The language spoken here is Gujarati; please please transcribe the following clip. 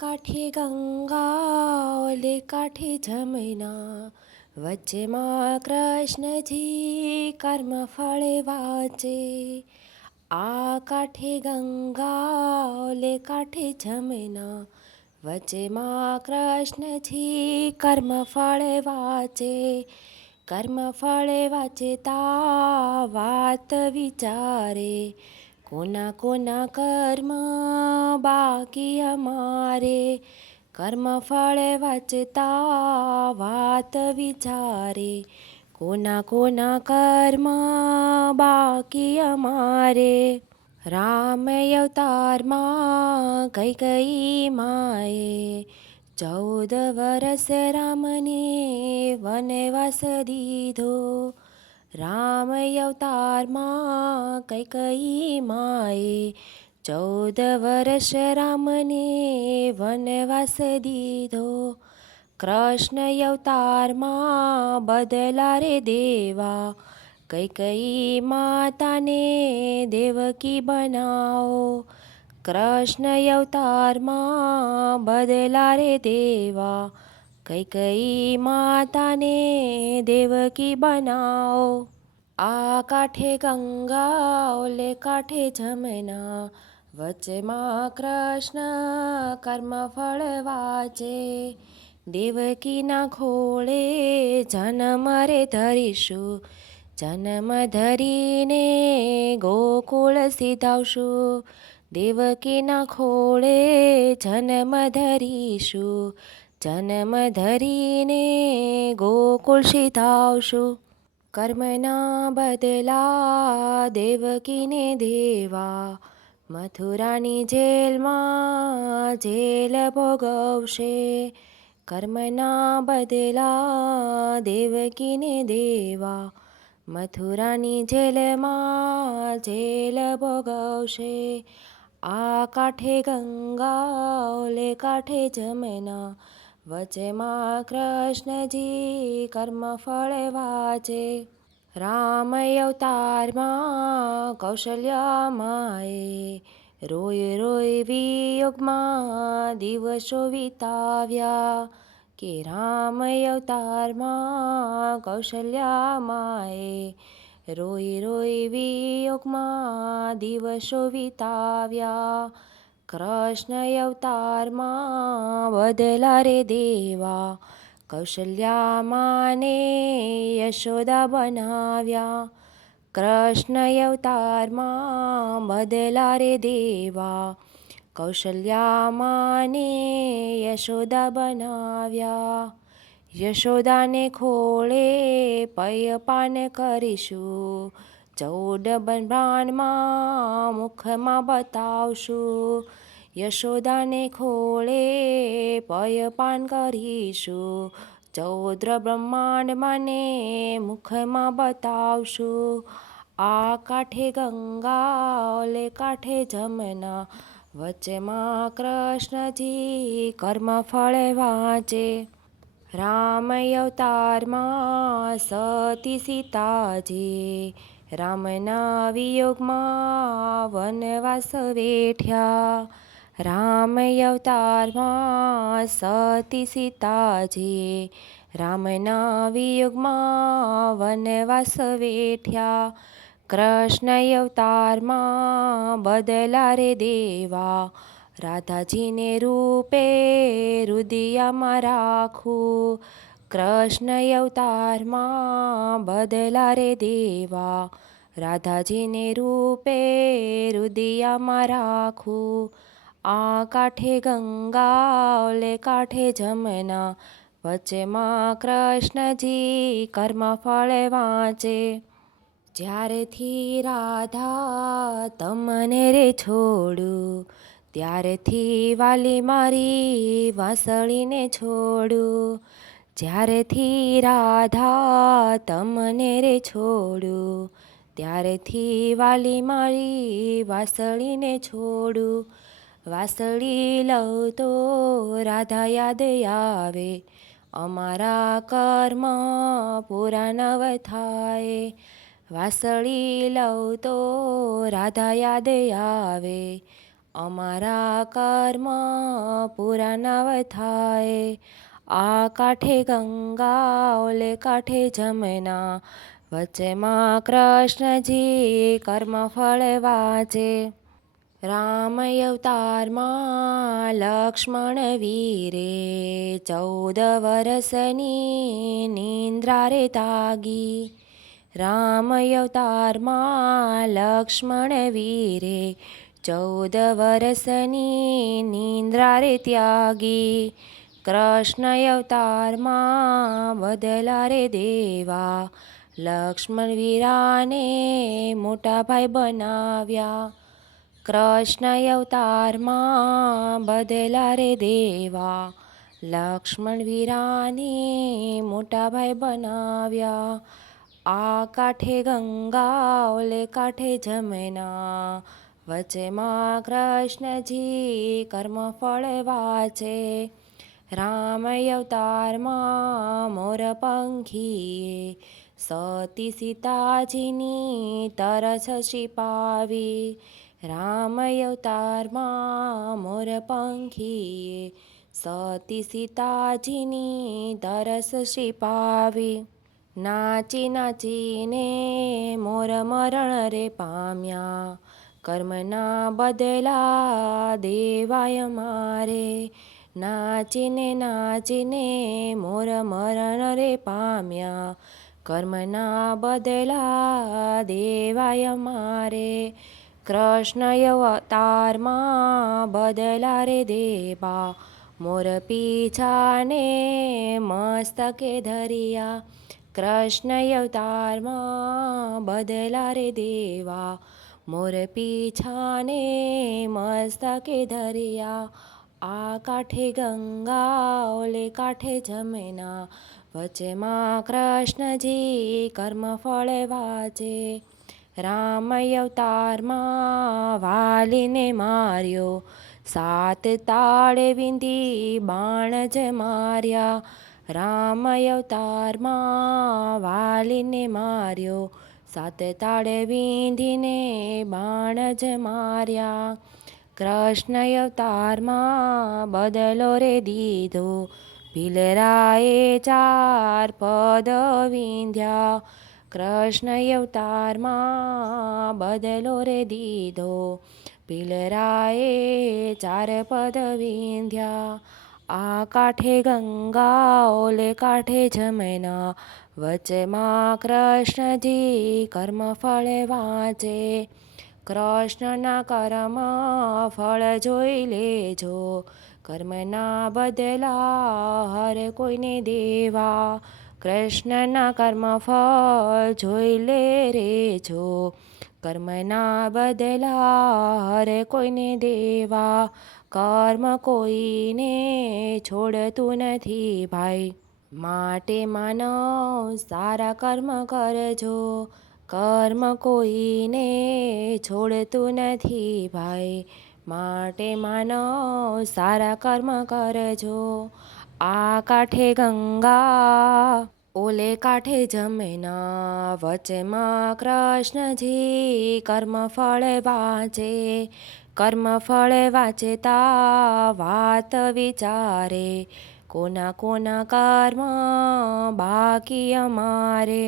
કાંઠે ગંગા ઓલે કાંઠે જમના, વચ્ચેમાં કૃષ્ણજી કર્મ ફળ વાંચે. આ કાંઠે ગંગા ઓલે કાંઠે જમના, વચ્ચેમાં કૃષ્ણજી કર્મ ફળ વાંચે. કર્મ ફળ વાંચતા વાત વિચારે, કોના કોના કર્મ બાકી અમારે. કર્મ ફળ વાંચતા વાત વિચારે, કોના કોના કર્મ બાકી અમારે. રામ અવતારમાં કૈકેયી માએ, 14 વરસ રામને વનવાસ દીધો. રામ અવતારમાં કૈકેયી માએ, 14 વર્ષ રામને વનવાસ દીધો. કૃષ્ણ અવતારમાં બદલા રે દેવા, કૈકેયી માતાને દેવકી બનાવો. કૃષ્ણ અવતારમાં બદલા રે દેવા, કૈકેયી માતાને દેવકી બનાવો. આ કાંઠે ગંગા ઓલે કાંઠે જમના, વચ્ચેમાં કૃષ્ણ કર્મ ફળ વાંચે. દેવકીના ખોળે જન્મ રે ધરીશું, જન્મ ધરીને ગોકુળ સીધાવશું. દેવકીના ખોળે જન્મ ધરીશું, જન્મ ધરીને ગોકુળ સીધાવશું. કર્મના બદલા દેવકીને દેવા, મથુરાની જેલમાં જેલ ભોગવશે. કર્મના બદલા દેવકીને દેવા, મથુરાની જેલમાં જેલ ભોગવશે. આ કાંઠે ગંગા ઓલે કાંઠે જમના, વચ્ચેમાં કૃષ્ણજી કર્મ ફળ વાંચે. રામ અવતારમાં કૌશલ્યા માએ, રોય રોય વિયોગમાં દિવસો વિતાવ્યા. કે રામ અવતારમાં કૌશલ્યા માએ, રોય રોય વિયોગમાં દિવસો વિતાવ્યા. કૃષ્ણ અવતારમાં બદલા રે દેવા, કૌશલ્યા માને યશોદા બનાવ્યા. કૃષ્ણ અવતારમાં બદલા રે દેવા, કૌશલ્યા માને યશોદા બનાવ્યા. યશોદાને ખોળે પયપાન કરીશું, 14 બ્રહ્માંડમાં મુખમાં બતાવશું. યશોદાને ખોળે પયપાન કરીશું, 14 બ્રહ્માંડમાં ને મુખમાં બતાવશું. આ કાંઠે ગંગા ઓલે કાંઠે જમના, વચ્ચેમાં કૃષ્ણજી કર્મ ફળ વાંચે. રામ અવતારમાં સતી સીતાજી, રામના વિયોગમાં વનવાસ વેઠ્યા. રામ અવતારમાં સતી સીતાજી, રામના વિયોગમાં વનવાસ વેઠ્યા. કૃષ્ણ અવતારમાં બદલા રે દેવા, રાધાજીને રૂપે રુદિયામાં રાખું. કૃષ્ણ અવતારમાં બદલા રે દેવા, રાધાજીને રૂપે રુદિયામાં રાખું. આ કાંઠે ગંગા ઓલે કાંઠે જમના, વચ્ચેમાં કૃષ્ણજી કર્મ ફળ વાંચે. જ્યારથી રાધા તમને રે છોડું, ત્યારથી વાલી મારી વાંસળીને છોડું. જ્યારથી રાધા તમને રે છોડું, ત્યારથી વાલી મારી વાંસળીને છોડું. વાંસળી લઉં તો રાધા યાદ આવે, અમારા કર્મ પૂરા નવ થાય. વાંસળી લઉં તો રાધા યાદ આવે, અમારા કર્મ પૂરા નવ થાય. આ કાંઠે ગંગા ઓલે કાંઠે જમના, વચ્ચેમાં કૃષ્ણજી કર્મફળ વાંચે. રામ અવતારમાં લક્ષ્મણ વીરે, 14 વર્ષની નિંદ્રા રે તાગી. રામ અવતારમાં લક્ષ્મણ વીરે, 14 વર્ષની નિંદ્રા રે ત્યાગી. કૃષ્ણ અવતારમાં બદલા રે દેવા, લક્ષ્મણ વીરાને મોટા ભાઈ બનાવ્યા. કૃષ્ણ અવતારમાં બદલા રે દેવા, લક્ષ્મણ વીરાને મોટા ભાઈ બનાવ્યા. આ કાંઠે ગંગા ઓલે કાંઠે જમના, વચ્ચેમાં કૃષ્ણજી કર્મફળ વાંચે. રામ અવતારમાં મોર પંખીએ, સતી સીતાજીની તરસ છીપાવી. રામ અવતારમાં મોર પંખીએ, સતી સીતાજીની તરસ છીપાવી. નાચી નાચીને મોર મરણ રે પામ્યા, કર્મના બદલા દેવાય મારે. નાચીને નાચીને મોર મરણ રે પામ્યા, કર્મના બદલા દેવાય મારે. કૃષ્ણ અવતારમાં બદલા રે દેવા, મોર પીછાને મસ્તકે ધર્યા. કૃષ્ણ અવતારમાં બદલા રે દેવા, મોર પીછાને મસ્તકે ધર્યા. આ કાંઠે ગંગા ઓલે કાંઠે જમના, વચ્ચેમાં કૃષ્ણજી કર્મફળ વાંચે. રામ અવતારમાં વાલીને માર્યો, 7 તાળે વીંધી બાણ જ માર્યા. રામ અવતારમાં વાલીને માર્યો, 7 તાળે વીંધીને બાણ જ માર્યા. કૃષ્ણ અવતારમાં બદલો રે દીધો, ભીલરાએ 4 પદ વીંધ્યા. કૃષ્ણ અવતારમાં બદલો રે દીધો, ભીલરાએ 4 પદ વીંધ્યા. આ કાંઠે ગંગા ઓલે કાંઠે જમના, વચ્ચેમાં કૃષ્ણજી કર્મફળ વાંચે. કૃષ્ણના કર્મ ફળ જોઈ લેજો, કર્મના બદલા હર કોઈને દેવા. કૃષ્ણના કર્મફળ જોઈ લે રેજો, કર્મના બદલા હર કોઈને દેવા. કર્મ કોઈને છોડતું નથી ભાઈ, માટે માનવ સારા કર્મ કરજો. કર્મ કોઈને છોડતું નથી ભાઈ, માટે માનવ સારા કર્મ કરજો. આ કાંઠે ગંગા ઓલે કાંઠે જમના, વચ્ચેમાં કૃષ્ણજી કર્મફળ વાંચે. કર્મફળ વાંચતા વાત વિચારે, કોના કોના કર્મ બાકી અમારે.